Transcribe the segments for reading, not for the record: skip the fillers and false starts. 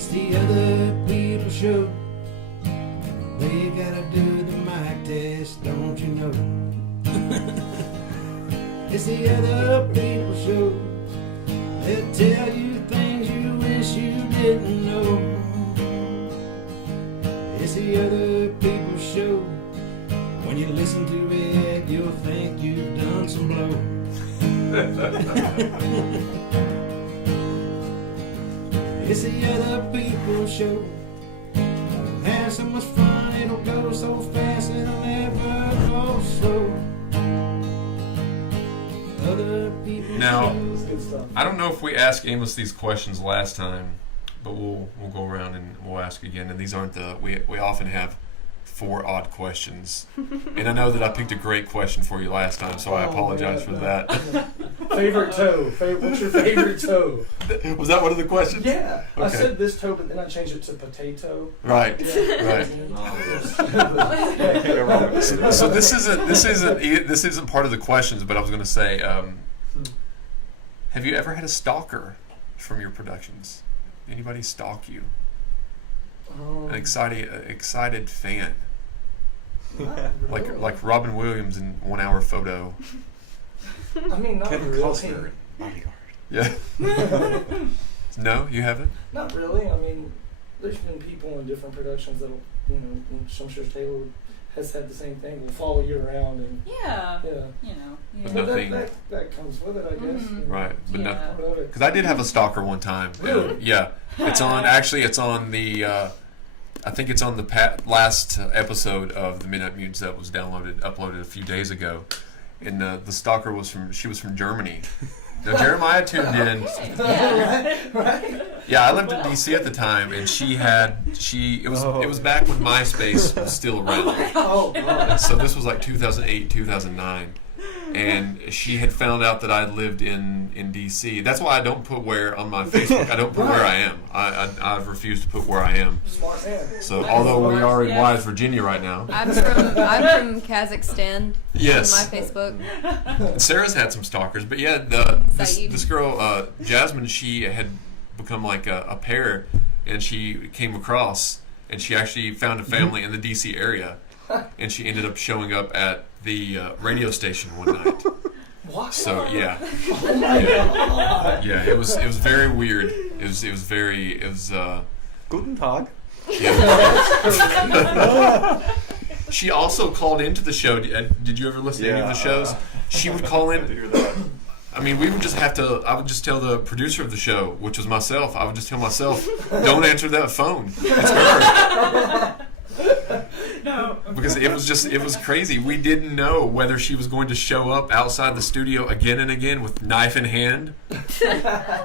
It's the other people show. They gotta do the mic test, don't you know? It's the other people show. They'll tell you things you wish you didn't know. It's the other people show. When you listen to it, you'll think you've done some blow. It's the other people show. Have so much fun, it'll go so fast, it'll never go slow. Other people Now, show. I don't know if we asked Amos these questions last time, but we'll go around and we'll ask again. And these aren't we often have 4 odd questions, and I know that I picked a great question for you last time, so I apologize for that. Favorite toe? What's your favorite toe? Was that one of the questions? Yeah, Okay. I said this toe, but then I changed it to potato. Right. Yeah. Right. So this isn't part of the questions, but I was going to say, have you ever had a stalker from your productions? Anybody stalk you? An excited fan, Really. like Robin Williams in 1 Hour Photo. I mean, not Kevin really. Costner, Bodyguard. Yeah. No, you haven't. Not really. I mean, there's been people in different productions that'll, and I'm sure Taylor has had the same thing. Will follow you around and Yeah. yeah. But But nothing. that comes with it, I guess. Mhm. you know, Right, but Yeah. not. part of it. Because I did have a stalker one time. Really? Yeah. It's on the. I think it's on the last episode of the Midnight Mutants that was uploaded a few days ago, and the stalker was from Germany. Now Jeremiah tuned in. Right? Yeah, I lived in DC at the time, and it was back when MySpace was still around. Oh, God. So this was like 2008, 2009. And she had found out that I lived in DC. That's why I don't put where on my Facebook. I don't put where I am. I've refused to put where I am. Smart man. So although we are in Wise, Virginia right now. I'm from Kazakhstan. Yes. On my Facebook. Sarah's had some stalkers, but yeah, this girl, Jasmine, she had become like a pair, and she came across, and she actually found a family in the DC area, and she ended up showing up at the radio station one night. What? So yeah, Oh my God. yeah, it was very weird. It was Guten Tag. yeah. She also called into the show. Did you ever listen to any of the shows? She would call in. I mean, we would just have to. I would just tell the producer of the show, which was myself. I would just tell myself, "Don't answer that phone. It's her." No. Because it was crazy. We didn't know whether she was going to show up outside the studio again and again with knife in hand.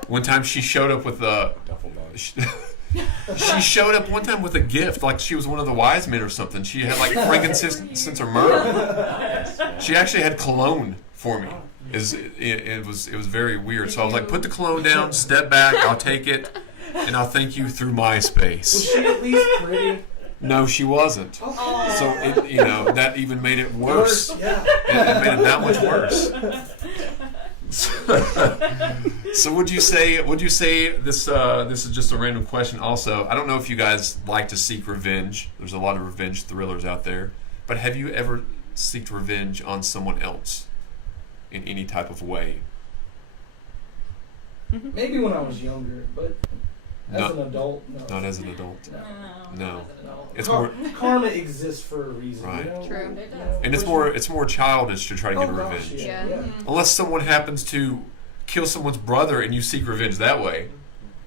One time she showed up with a. She showed up one time with a gift, like she was one of the wise men or something. She had like frankincense or myrrh. She actually had cologne for me. It was very weird. So I was like, put the cologne down, step back, I'll take it, and I'll thank you through MySpace. Was she at least pretty? No, she wasn't. Oh. So that even made it worse. Yeah. It made it that much worse. So would you say this is just a random question also? I don't know if you guys like to seek revenge. There's a lot of revenge thrillers out there. But have you ever sought revenge on someone else in any type of way? Maybe when I was younger, but as No. an adult, no. Not as an adult. No. No. It's more Karma exists for a reason. Right. You know? True. It does. and it's more childish to try to get revenge. Yeah. Unless someone happens to kill someone's brother and you seek revenge that way.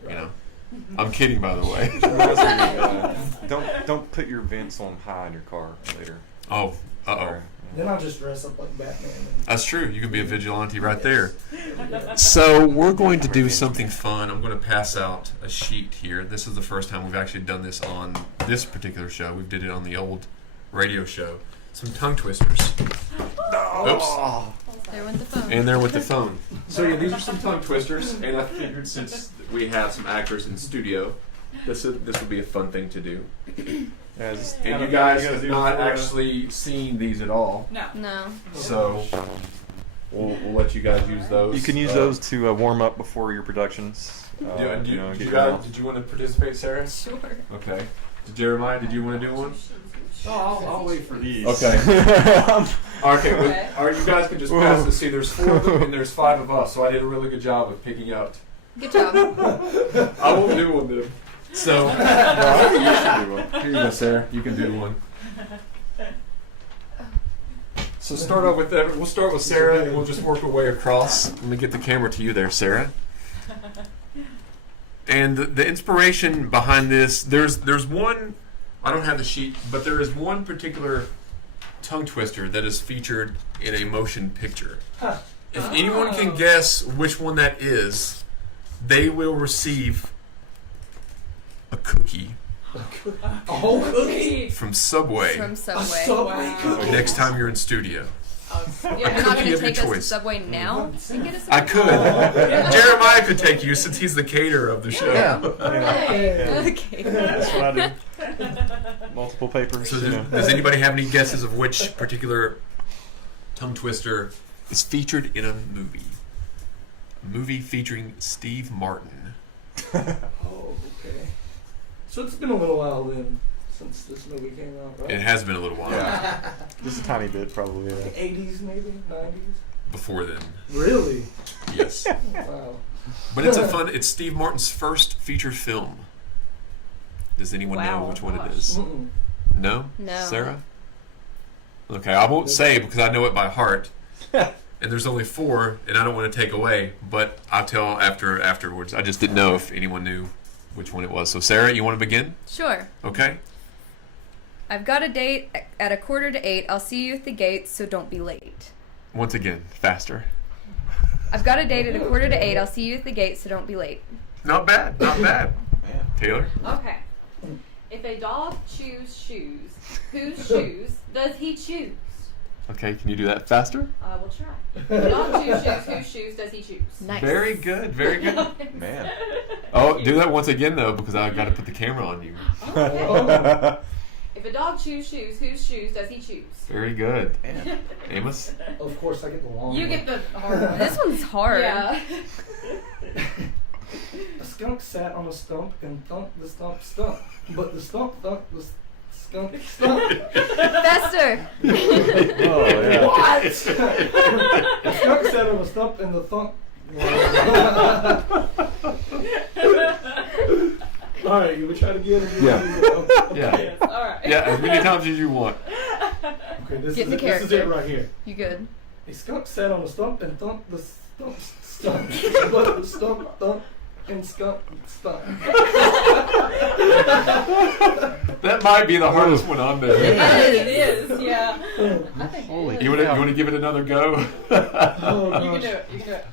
You know. I'm kidding, by the way. Don't put your vents on high in your car later. Oh, uh-oh. Then I'll just dress up like Batman. That's true. You can be a vigilante right there. So we're going to do something fun. I'm going to pass out a sheet here. This is the first time we've actually done this on this particular show. We did it on the old radio show. Some tongue twisters. Oops. There went the phone. And there with the phone. So yeah, these are some tongue twisters, and I figured since we have some actors in studio, this would be a fun thing to do. And you guys have not actually seen these at all. No. No. So we'll let you guys use those. You can use those to warm up before your productions. Did you get your guys? mouth. Did you want to participate, Sarah? Sure. Okay. Jeremiah, did you want to do one? Oh, I'll wait for these. Okay. Okay. All right, you guys can just pass this. See, there's 4 of them and there's 5 of us, so I did a really good job of picking out. Good job. I won't do one then. So, No, I think you should do one. here you go, Sarah. You can do one. So start off with we'll start with Sarah and we'll just work our way across. Let me get the camera to you there, Sarah. And the inspiration behind this, there's one, I don't have the sheet, but there is one particular tongue twister that is featured in a motion picture. If anyone can guess which one that is, they will receive a cookie A whole cookie? from Subway From A Subway. Subway cookie? next time you're in studio. You're not cookie going of to your take us to choice. Subway now and get us. I could. Jeremiah could take you since he's the caterer of the show. Okay. That's what I do. Multiple papers. So you know. does anybody have any guesses of which particular tongue twister is featured in a movie? A movie featuring Steve Martin. Oh, okay. So it's been a little while then since this movie came out, right? It has been a little while. Yeah. Just a tiny bit, probably. Yeah. 80s maybe? 90s? Before then. Really? Yes. Wow. But it's Steve Martin's first feature film. Does anyone know which one it is? Mm-mm. No? No. Sarah? Okay, I won't say because I know it by heart. And there's only 4, and I don't want to take away, but I'll tell afterwards. I just didn't know if anyone knew which one it was. So Sarah, you want to begin? Sure. Okay. I've got a date at 7:45. I'll see you at the gate, so don't be late. Once again, faster. I've got a date at 7:45. I'll see you at the gate, so don't be late. Not bad, not bad. Taylor? Okay. If a dog chews shoes, whose shoes does he choose? Okay, can you do that faster? I will try. If a dog chews shoes, whose shoes does he choose? Nice. Very good, very good. Man. Oh, do that once again though, because I got to put the camera on you. Okay. If a dog chews shoes, whose shoes does he choose? Very good. Man. Amos? Of course, I get the long You one. get the hard one. This one's hard. Yeah. A skunk sat on a stump and thumped the stump stump. But the stump thumped the skunk stump. Faster. Oh, yeah. What? The skunk sat on a stump and the thump. Alright, you would try to get it? Yeah. Okay. Yeah. All right. Yeah, as many times as you want. Okay, this Get is the it. This is character. it right here. You good? A skunk sat on a stump and thumped the stump stump. But the stump thumped and skunk stump. That might be the hardest one on there. It It is, yeah. I think Holy it is. You want to give it another go? Oh, You can gosh. do it. You can do it.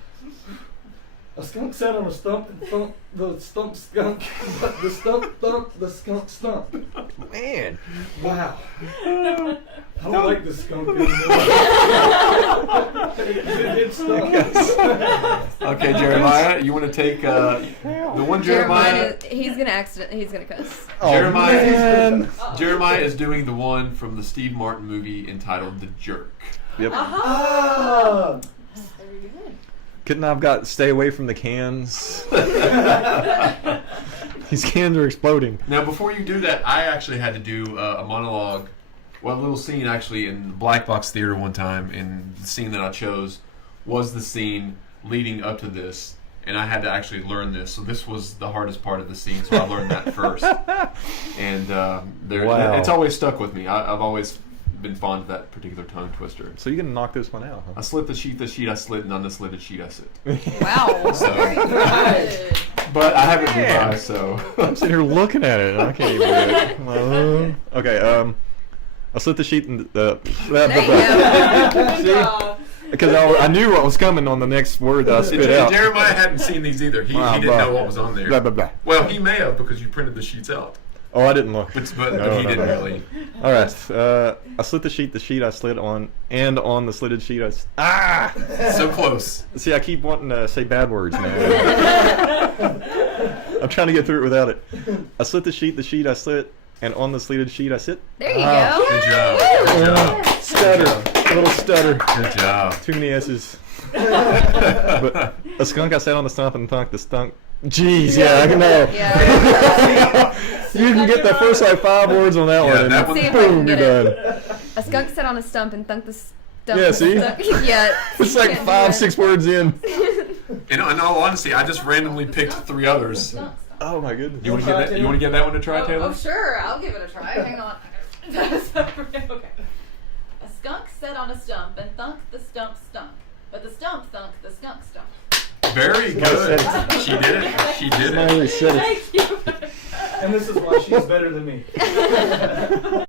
A skunk sat on a stump and thumped the stump skunk, but the stump thumped the skunk stump. Man. Wow. I don't like this skunk anymore. It stunk. Okay, Jeremiah, you want to take the one Jeremiah? He's gonna cuss. Jeremiah, Jeremiah is doing the one from the Steve Martin movie entitled The Jerk. Yep. Ah! Very good. Couldn't I have got stay away from the cans? These cans are exploding. Now, before you do that, I actually had to do a monologue, well, a little scene actually in the Black Box Theater one time, and the scene that I chose was the scene leading up to this, and I had to actually learn this. So this was the hardest part of the scene, so I learned that first. And Wow. it's always stuck with me. I've always been fond of that particular tongue twister. So you're gonna knock this one out, I huh? slit the sheet I slit, and on the slitted sheet I sit. Wow. So, Good. but I haven't revised, so. I'm sitting here looking at it, and I can't even do it. Okay, I slit the sheet and There you Good job. because I knew what was coming on the next word that I spit out. Jeremiah hadn't seen these either. He didn't know what was on there. Blah, blah, blah. Well, he may have because you printed the sheets out, Oh, I didn't look. but No, he no, didn't no. really. All right, I slit the sheet I slid on, and on the slitted sheet So close. See, I keep wanting to say bad words, man. I'm trying to get through it without it. I slit the sheet I slit, and on the slitted sheet I sit. There you Good go. job. Good job. Stutter, a little stutter. Good job. Too many S's. But a skunk I sat on the stump and thunk the stunk. Jeez, yeah, I know. Yeah. You can get the first like 5 words on that Yeah, one, and that one- See if I can boom, you're get it. done. A skunk sat on a stump and thunked the stump. Yeah, see? Yeah. It's like Can't do 5, it. 6 words in. In all honesty, I just randomly picked 3 others. Stunk. Oh my goodness. You want to get that? You want to get that one to try, Oh, Taylor? oh, sure, I'll give it a try. Hang on. Okay. A skunk sat on a stump and thunk the stump stunk, but the stump thunk the skunk stunk. Very good. She did it. She did it. Smiley said it. Thank you. And this is why she's better than me.